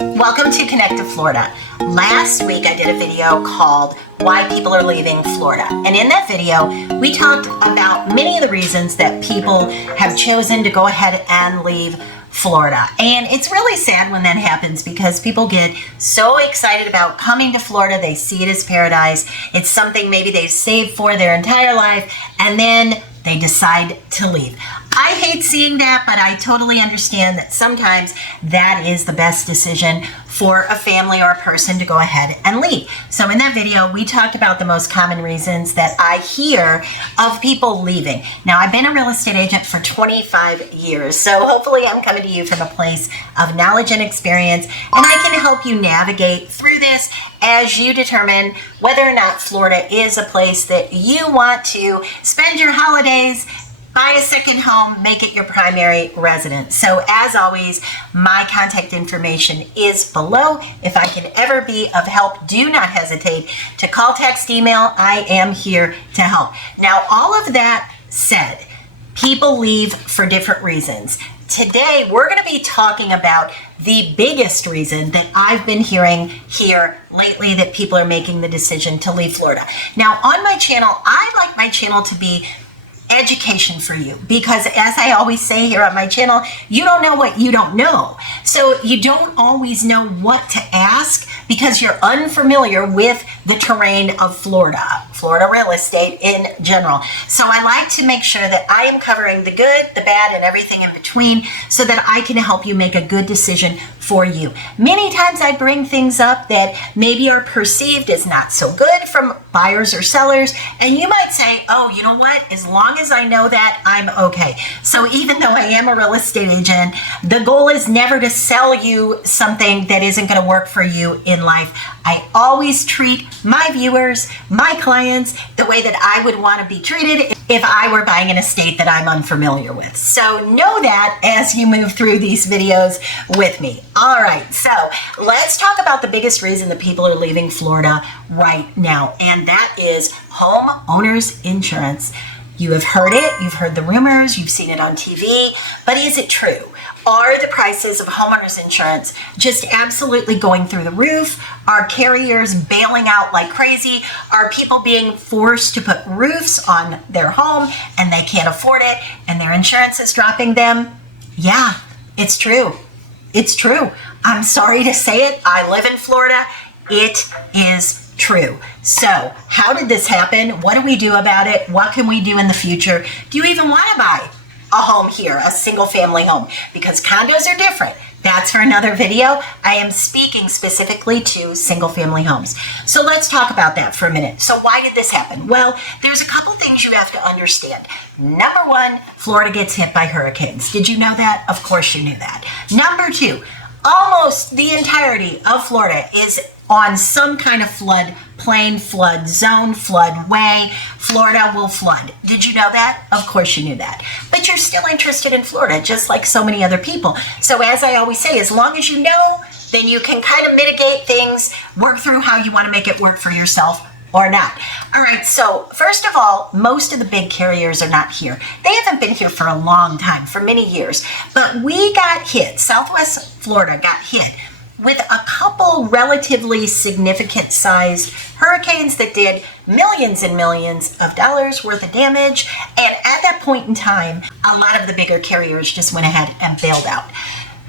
Welcome to Connect to Florida. Last week I did a video called Why People Are Leaving Florida. And in that video, we talked about many of the reasons that people have chosen to go ahead and leave Florida. And it's really sad when that happens because people get so excited about coming to Florida. They see it as paradise. It's something maybe they've saved for their entire life, and then they decide to leave. I hate seeing that, but I totally understand that sometimes that is the best decision for a family or a person to go ahead and leave. So in that video, we talked about the most common reasons that I hear of people leaving. Now, I've been a real estate agent for 25 years, so hopefully I'm coming to you from a place of knowledge and experience, and I can help you navigate through this as you determine whether or not Florida is a place that you want to spend your holidays, buy a second home, make it your primary residence. So as always, my contact information is below. If I can ever be of help, do not hesitate to call, text, email. I am here to help. Now, all of that said, people leave for different reasons. Today, we're going to be talking about the biggest reason that I've been hearing here lately that people are making the decision to leave Florida. Now, on my channel, I like my channel to be education for you, because as I always say here on my channel, you don't know what you don't know. So you don't always know what to ask because you're unfamiliar with the terrain of Florida real estate in general. So I like to make sure that I am covering the good, the bad, and everything in between so that I can help you make a good decision for you. Many times I bring things up that maybe are perceived as not so good from buyers or sellers, and you might say, oh, you know what? As long as I know that, I'm okay. So even though I am a real estate agent, the goal is never to sell you something that isn't going to work for you in life. I always treat my viewers, my clients, the way that I would want to be treated if I were buying an estate that I'm unfamiliar with. So know that as you move through these videos with me. All right, so let's talk about the biggest reason that people are leaving Florida right now, and that is homeowners insurance. You have heard it, you've heard the rumors, you've seen it on TV, but is it true? Are the prices of homeowners insurance just absolutely going through the roof? Are carriers bailing out like crazy? Are people being forced to put roofs on their home and they can't afford it and their insurance is dropping them? Yeah, it's true. It's true. I'm sorry to say it. I live in Florida. It is true. So how did this happen? What do we do about it? What can we do in the future? Do you even want to buy a home here, a single family home? Because condos are different. That's for another video. I am speaking specifically to single family homes. So let's talk about that for a minute. So why did this happen? Well, there's a couple things you have to understand. Number one, Florida gets hit by hurricanes. Did you know that? Of course you knew that. Number two, almost the entirety of Florida is on some kind of flood plain, flood zone, flood way. Florida will flood. Did you know that? Of course you knew that. But you're still interested in Florida, just like so many other people. So as I always say, as long as you know, then you can kind of mitigate things, work through how you want to make it work for yourself or not. All right, so first of all, most of the big carriers are not here. They haven't been here for a long time, for many years. But we got hit, Southwest Florida got hit with a couple relatively significant sized hurricanes that did millions and millions of dollars worth of damage. And at that point in time, a lot of the bigger carriers just went ahead and bailed out.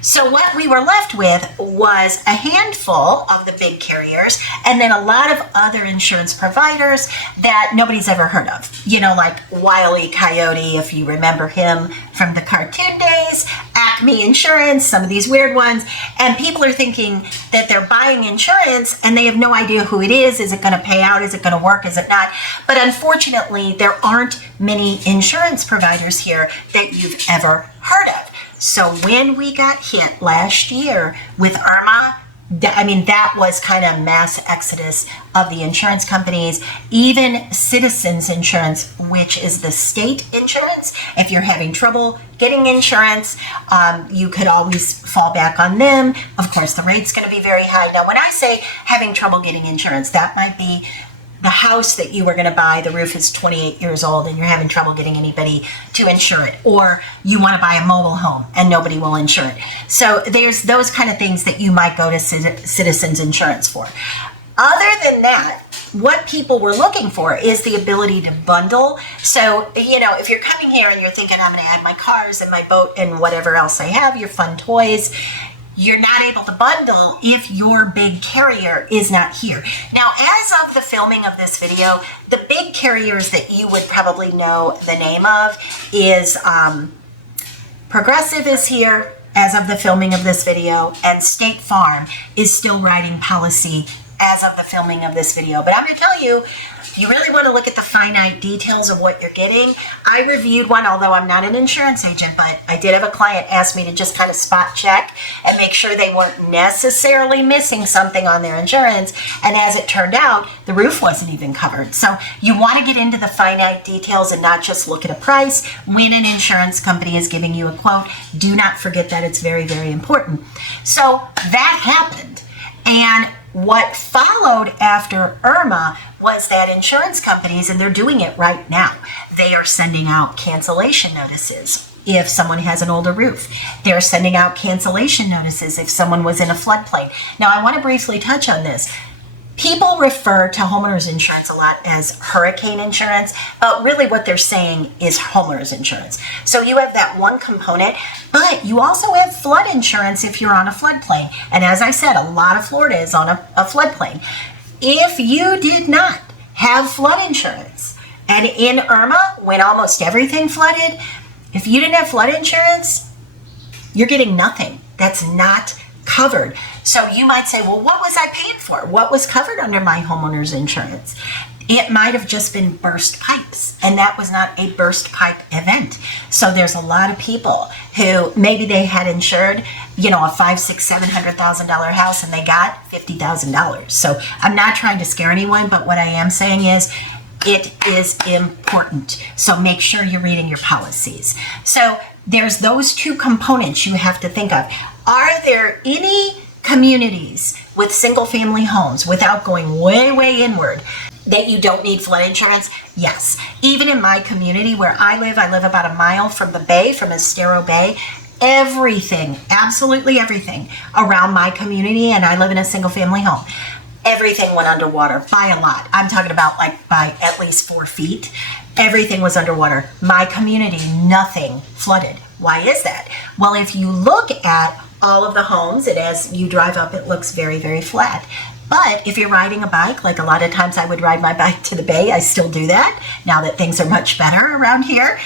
So what we were left with was a handful of the big carriers and then a lot of other insurance providers that nobody's ever heard of. You know, like Wile E. Coyote, if you remember him from the cartoon days, Acme Insurance, some of these weird ones. And people are thinking that they're buying insurance and they have no idea who it is. Is it going to pay out? Is it going to work? Is it not? But unfortunately, there aren't many insurance providers here that you've ever heard of. So when we got hit last year with Irma, that was kind of mass exodus of the insurance companies. Even Citizens Insurance, which is the state insurance, if you're having trouble getting insurance, you could always fall back on them. Of course, the rate's going to be very high. Now, when I say having trouble getting insurance, that might be the house that you were going to buy, the roof is 28 years old and you're having trouble getting anybody to insure it, or you want to buy a mobile home and nobody will insure it. So there's those kind of things that you might go to Citizens Insurance for. Other than that, what people were looking for is the ability to bundle. So, if you're coming here and you're thinking, I'm going to add my cars and my boat and whatever else I have, your fun toys, you're not able to bundle if your big carrier is not here. Now, as of the filming of this video, the big carriers that you would probably know the name of is Progressive is here as of the filming of this video, and State Farm is still writing policy as of the filming of this video. But I'm going to tell you, if you really want to look at the finite details of what you're getting, I reviewed one, although I'm not an insurance agent, but I did have a client ask me to just kind of spot check and make sure they weren't necessarily missing something on their insurance. And as it turned out, the roof wasn't even covered. So you want to get into the finite details and not just look at a price. When an insurance company is giving you a quote, do not forget that it's very, very important. So that happened. And what followed after Irma was that insurance companies, and they're doing it right now, they are sending out cancellation notices if someone has an older roof. They're sending out cancellation notices if someone was in a floodplain. Now, I want to briefly touch on this. People refer to homeowners insurance a lot as hurricane insurance, but really what they're saying is homeowners insurance. So you have that one component, but you also have flood insurance if you're on a floodplain. And as I said, a lot of Florida is on a floodplain. If you did not have flood insurance, and in Irma, when almost everything flooded, if you didn't have flood insurance, you're getting nothing. That's not covered. So you might say, well, what was I paying for? What was covered under my homeowner's insurance? It might have just been burst pipes, and that was not a burst pipe event. So there's a lot of people who maybe they had insured, a $500,000, $600,000, $700,000 house, and they got $50,000. So I'm not trying to scare anyone, but what I am saying is it is important. So make sure you're reading your policies. So there's those two components you have to think of. Are there any communities with single-family homes, without going way, way inward, that you don't need flood insurance? Yes. Even in my community where I live about a mile from the bay, from Estero Bay. Everything, absolutely everything around my community, and I live in a single-family home, everything went underwater by a lot. I'm talking about by at least 4 feet. Everything was underwater. My community, nothing flooded. Why is that? Well, if you look at all of the homes, and as you drive up, it looks very, very flat. But if you're riding a bike, like a lot of times I would ride my bike to the bay, I still do that now that things are much better around here.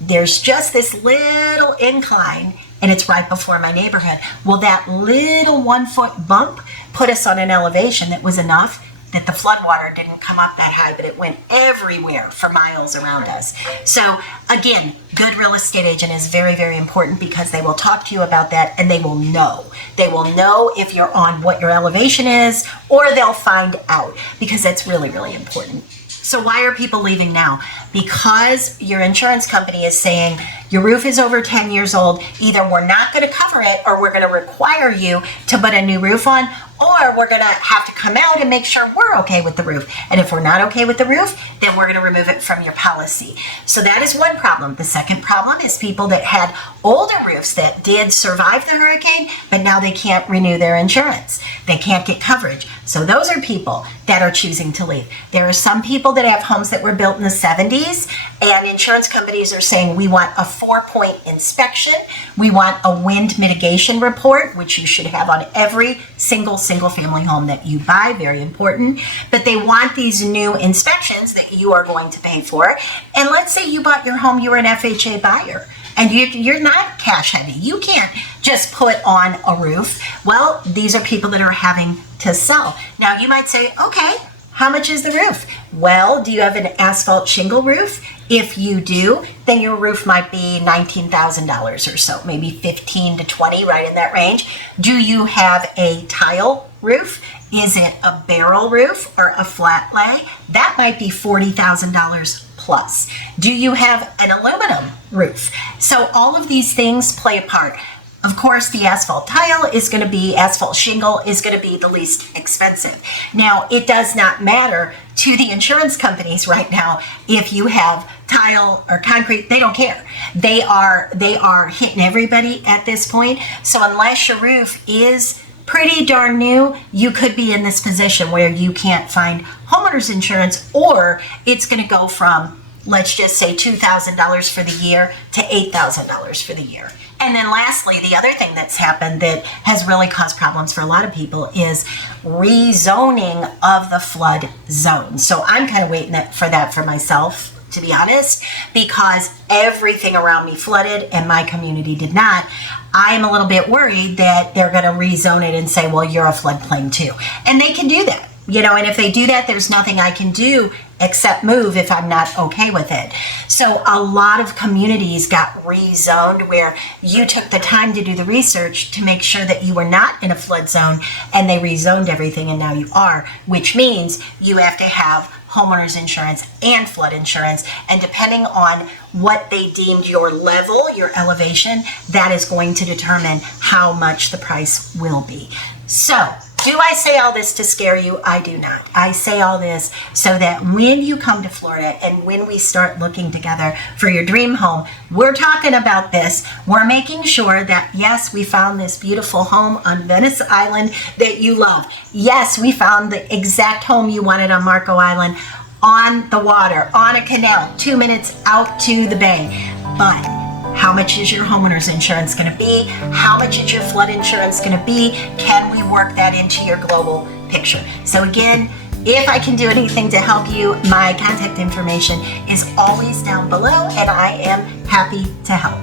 There's just this little incline, and it's right before my neighborhood. Well, that little 1 foot bump put us on an elevation that was enough that the floodwater didn't come up that high, but it went everywhere for miles around us. So again, good real estate agent is very, very important because they will talk to you about that, and they will know. They will know if you're on what your elevation is, or they'll find out, because that's really, really important. So why are people leaving now? Because your insurance company is saying your roof is over 10 years old. Either we're not going to cover it, or we're going to require you to put a new roof on, or we're going to have to come out and make sure we're okay with the roof. And if we're not okay with the roof, then we're going to remove it from your policy. So that is one problem. The second problem is people that had older roofs that did survive the hurricane, but now they can't renew their insurance. They can't get coverage. So those are people that are choosing to leave. There are some people that have homes that were built in the 70s, and insurance companies are saying we want a 4-point inspection. We want a wind mitigation report, which you should have on every single family home that you buy. Very important. But they want these new inspections that you are going to pay for. And let's say you bought your home, you were an FHA buyer, and you're not cash heavy. You can't just put on a roof. Well, these are people that are having to sell. Now you might say, okay, how much is the roof? Well, do you have an asphalt shingle roof? If you do, then your roof might be $19,000 or so, maybe 15 to 20, right in that range. Do you have a tile roof? Is it a barrel roof or a flat lay? That might be $40,000 plus. Do you have an aluminum roof? So all of these things play a part. Of course, the asphalt tile is going to be, asphalt shingle is going to be the least expensive. Now, it does not matter to the insurance companies right now if you have tile or concrete. They don't care. They are hitting everybody at this point. So unless your roof is pretty darn new, you could be in this position where you can't find homeowners insurance, or it's going to go from, let's just say, $2,000 for the year to $8,000 for the year. And then lastly, the other thing that's happened that has really caused problems for a lot of people is rezoning of the flood zone. So I'm kind of waiting for that for myself, to be honest, because everything around me flooded and my community did not. I'm a little bit worried that they're going to rezone it and say, well, you're a floodplain too. And they can do that, and if they do that, there's nothing I can do except move if I'm not okay with it. So a lot of communities got rezoned where you took the time to do the research to make sure that you were not in a flood zone, and they rezoned everything and now you are, which means you have to have homeowners insurance and flood insurance. And depending on what they deemed your level, your elevation, that is going to determine how much the price will be. So, do I say all this to scare you? I do not. I say all this so that when you come to Florida and when we start looking together for your dream home, we're talking about this. We're making sure that, yes, we found this beautiful home on Venice Island that you love. Yes, we found the exact home you wanted on Marco Island, on the water, on a canal, 2 minutes out to the bay. But how much is your homeowner's insurance going to be? How much is your flood insurance going to be? Can we work that into your global picture? So again, if I can do anything to help you, my contact information is always down below, and I am happy to help.